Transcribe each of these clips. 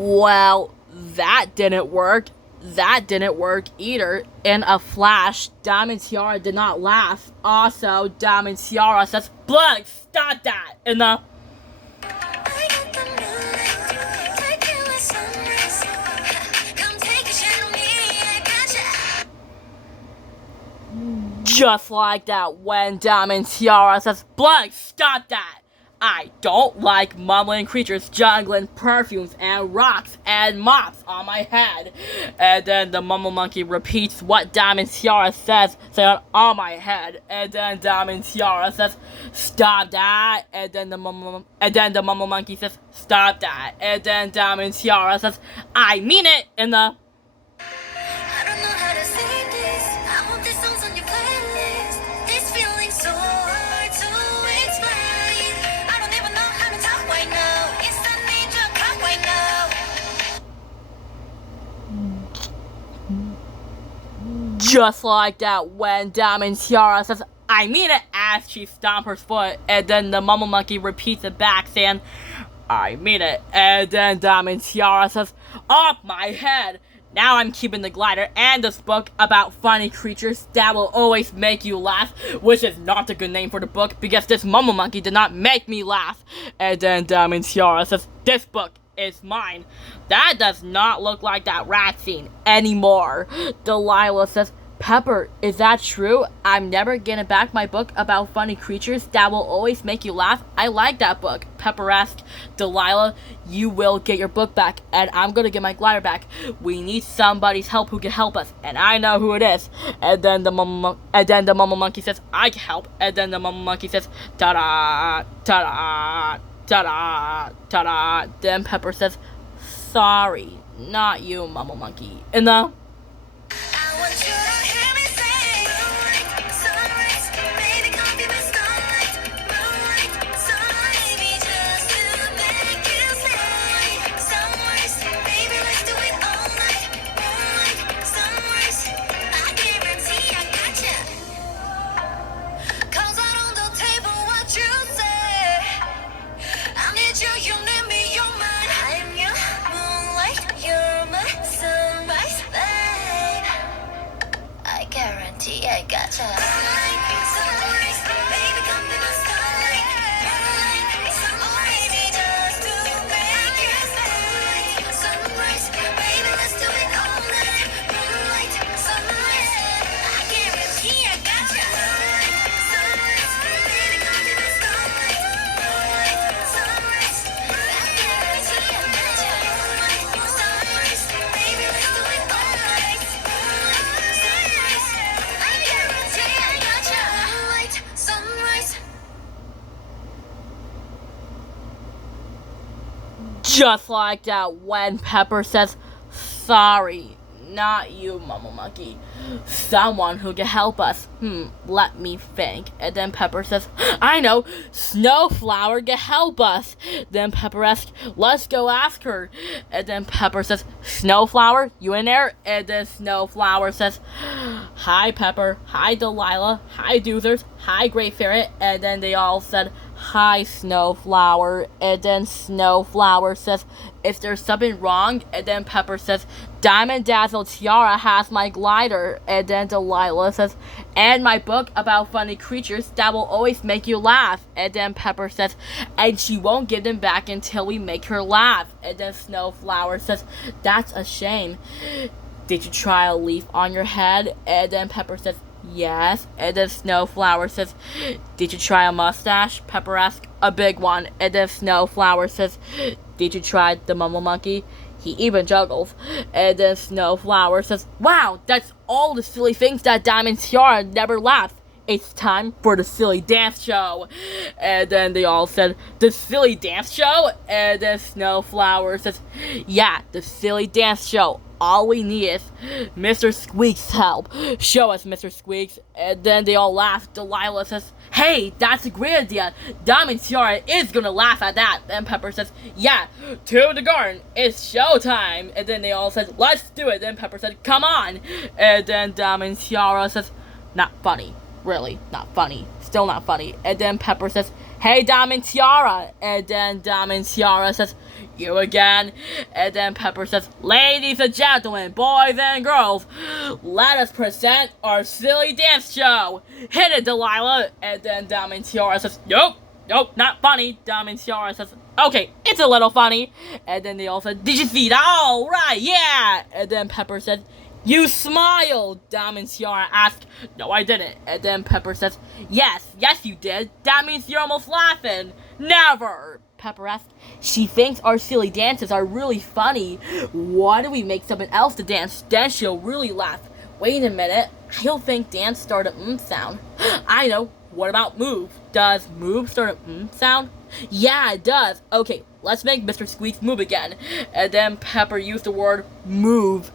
Well, that didn't work. That didn't work either. In a flash, Diamond Tiara did not laugh. Also, Diamond Tiara says, "Blood, stop that!" In the just like that, when Diamond Tiara says, "Blood, stop that! I don't like mumbling creatures juggling perfumes and rocks and mops on my head." And then the Mumble Monkey repeats what Diamond Tiara says, saying, "on my head." And then Diamond Tiara says, "Stop that." And then the Mumble Monkey says, "Stop that." And then Diamond Tiara says, "I mean it." In the I don't know how to say this. I hope this song's on your playlist. This feeling's so hard to explain. I don't even know how to talk right now. It's a major pop right now. just like that, when Diamond Tiara says, "I mean it," as she stomps her foot. And then the Mumble Monkey repeats it back, saying, "I mean it." And then Diamond Tiara says, "Off my head." Now I'm keeping the glider and this book about funny creatures that will always make you laugh, which is not a good name for the book because this Mumble Monkey did not make me laugh. And then Diamond Tiara says, "This book is mine." That does not look like that rat scene anymore. Delilah says, "Pepper, is that true? I'm never getting back my book about funny creatures that will always make you laugh. I like that book." Pepper asks, "Delilah, you will get your book back, and I'm gonna get my glider back. We need somebody's help who can help us, and I know who it is." And then the Mumble Monkey says, "I can help." And then the Mumble Monkey says, "Ta-da, ta-da, ta-da, ta-da." Then Pepper says, "Sorry, not you, Mumble Monkey." In the I want you to hear me say, moonlight, sunrise, baby, come be my starlight. Moonlight, sunrise, maybe just to make you stay. Sunrise, baby, let's do it all night. Moonlight, sunrise, I guarantee I gotcha. 'Cause out on the table, what you say? I need you, you need me, you're mine. I'm your moonlight, you're my sunrise, babe. I guarantee I gotcha. Moonlight, sunrise, baby, come be my starlight. Moonlight, sunrise, maybe just to make you stay. Sunrise, baby, let's do it all night. Moonlight, sunrise, I guarantee I gotcha. Moonlight, sunrise, baby, come be my starlight. Moonlight, sunrise, I guarantee I gotcha. Moonlight, sunrise, baby, let's do it all night. Moonlight, sunrise, I guarantee I gotcha. Moonlight, sunrise. just like that, when Pepper says, "Sorry, not you, Mumble Monkey. Someone who can help us. Let me think." And then Pepper says, "I know, Snowflower can help us." Then Pepper asks, "Let's go ask her." And then Pepper says, "Snowflower, you in there?" And then Snowflower says, "Hi, Pepper. Hi, Delilah. Hi, Doozers. Hi, Great Ferret." And then they all said, "Hi, Snowflower." And then Snowflower says, "Is there something wrong?" And then Pepper says, "Diamond Dazzle Tiara has my glider." And then Delilah says, "And my book about funny creatures that will always make you laugh." And then Pepper says, "And she won't give them back until we make her laugh." And then Snowflower says, "That's a shame. Did you try a leaf on your head?" And then Pepper says, "Yes." And then Snowflower says, "Did you try a mustache?" Pepper asks, "A big one." And then Snowflower says, "Did you try the Mumble Monkey? He even juggles." And then Snowflower says, "Wow, that's all the silly things that Diamond Tiara never laughs. It's time for the silly dance show." And then they all said, "The silly dance show?" And then Snowflower says, "Yeah, the silly dance show. All we need is Mr. Squeak's help. Show us, Mr. Squeaks." And then they all laugh. Delilah says, "Hey, that's a great idea. Diamond Tiara is gonna laugh at that." Then Pepper says, "Yeah, to the garden. It's showtime." And then they all said, "Let's do it." Then Pepper said, "Come on." And then Diamond Tiara says, "Not funny. really not funny. Still not funny. And then Pepper says, hey, Diamond Tiara. And then Diamond Tiara says, you again. And then Pepper says, ladies and gentlemen, boys and girls, let us present our silly dance show. Hit it, Delilah. And then Diamond Tiara says, nope, not funny. Diamond Tiara says, okay, it's a little funny. And then they all said, did you see that? All right, yeah. And then Pepper said, you smiled. Diamond Tiara asked, no, I didn't. And then Pepper says, yes, you did. That means you're almost laughing. Never. Pepper asked, she thinks our silly dances are really funny. Why don't we make something else to dance? Then she'll really laugh. Wait a minute. I don't think dance start a sound. I know. What about move? Does move start a sound? Yeah, it does. Okay, let's make Mr. Squeaks move again. And then Pepper used the word move.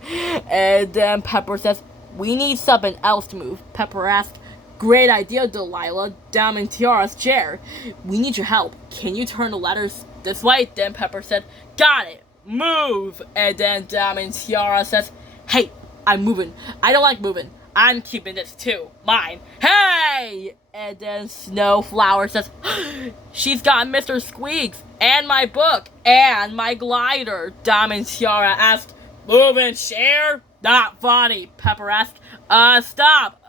And then Pepper says, we need something else to move. Pepper asked, great idea, Delilah. Diamond Tiara's chair. We need your help. Can you turn the letters this way? Then Pepper said, got it. Move. And then Diamond Tiara says, hey, I'm moving. I don't like moving. I'm keeping this too. Mine. Hey! And then Snowflower says, she's got Mr. Squeaks and my book and my glider. Diamond Tiara asked, move and share? Not funny. Pepper asked, stop.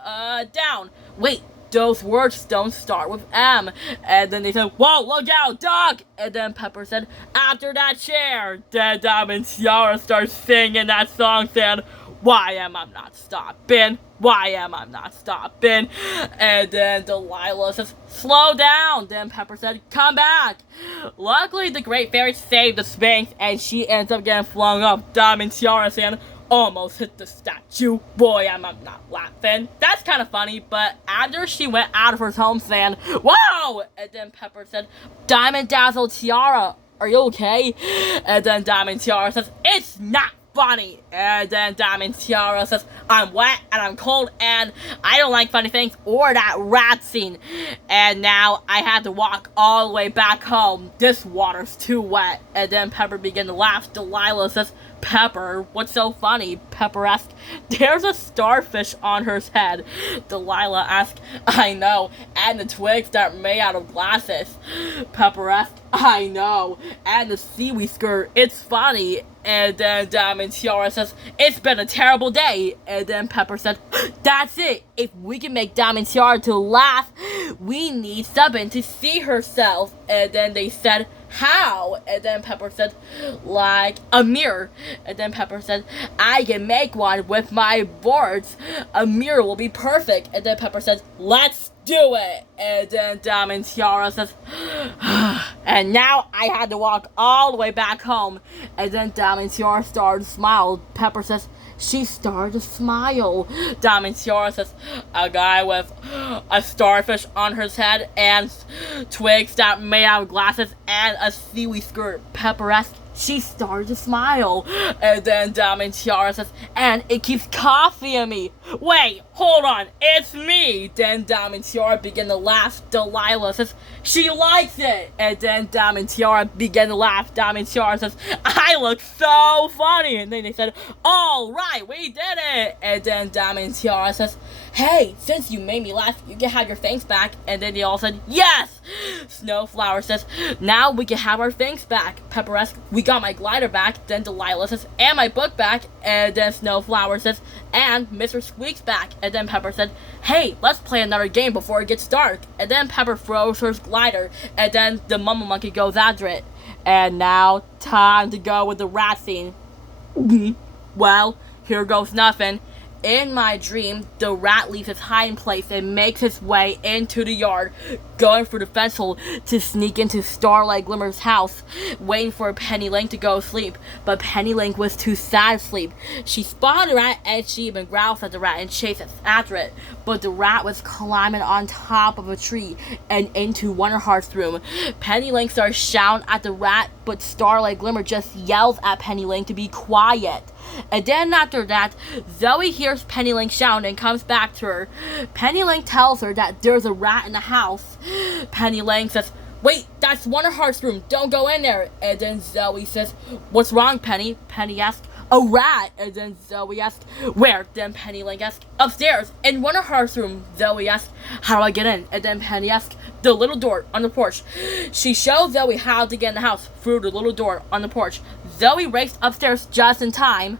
Down. Wait, those words don't start with M. And then they said, whoa, look out, dog. And then Pepper said, after that chair. Then Diamond Tiara starts singing that song saying, why am I not stopping? Why am I not stopping? And then Delilah says, slow down. Then Pepper said, come back. Luckily, the Great Fairy saved the Sphinx, and she ends up getting flung up. Diamond Tiara saying, almost hit the statue. Boy, am I not laughing. That's kind of funny, but after she went out of her home saying, whoa! And then Pepper said, Diamond Dazzle Tiara, are you okay? And then Diamond Tiara says, it's not funny. And then Diamond Tiara says, I'm wet and I'm cold and I don't like funny things or that rat scene. And now I had to walk all the way back home. This water's too wet. And then Pepper began to laugh. Delilah says, Pepper, what's so funny? Pepper asked, there's a starfish on her head. Delilah asked, I know, and the twigs that are made out of glasses. Pepper asked, I know, and the seaweed skirt, it's funny. And then Diamond Tiara says, it's been a terrible day. And then Pepper said, that's it. If we can make Diamond Tiara to laugh, we need something to see herself. And then they said, how? And then Pepper said, like a mirror. And then Pepper said, I can make one with my boards. A mirror will be perfect. And then Pepper said, let's do it. And then Diamond Tiara says, and now I had to walk all the way back home. And then Diamond Tiara started to smile. Pepper says, she started to smile. Diamond Tiara says, a guy with a starfish on his head and twigs that made out of glasses and a seaweed skirt. Pepper asked, she started to smile. And then Diamond Tiara says, and it keeps copying me. Wait, hold on, it's me. Then Diamond Tiara began to laugh. Delilah says, she likes it. And then Diamond Tiara began to laugh. Diamond Tiara says, I look so funny. And then they said, all right, we did it. And then Diamond Tiara says, hey, since you made me laugh, you can have your things back. And then they all said, yes. Snowflower says, now we can have our things back. Pepper asked, we got my glider back. Then Delilah says, and my book back. And then Snowflower says, and Mr. Squeaks back. And then Pepper said, hey, let's play another game before it gets dark. And then Pepper throws her glider. And then the Mumble Monkey goes after it. And now, time to go with the rat scene. Well, here goes nothing. In my dream, the rat leaves his hiding place and makes his way into the yard, going through the fence hole to sneak into Starlight Glimmer's house, waiting for Penny Link to go to sleep. But Penny Link was too sad to sleep. She spotted the rat and she even growls at the rat and chases after it. But the rat was climbing on top of a tree and into Wonderheart's room. Penny Link starts shouting at the rat, but Starlight Glimmer just yells at Penny Link to be quiet. And then after that, Zoe hears Penny Link shouting and comes back to her. Penny Link tells her that there's a rat in the house. Penny Link says, wait, that's Wonderheart's room, don't go in there. And then Zoe says, what's wrong, Penny? Penny asks, a rat. And then Zoe asked, where? Then Penny Lane asked, upstairs, in one of her room. Zoe asked, how do I get in? And then Penny asked, the little door on the porch. She showed Zoe how to get in the house through the little door on the porch. Zoe raced upstairs just in time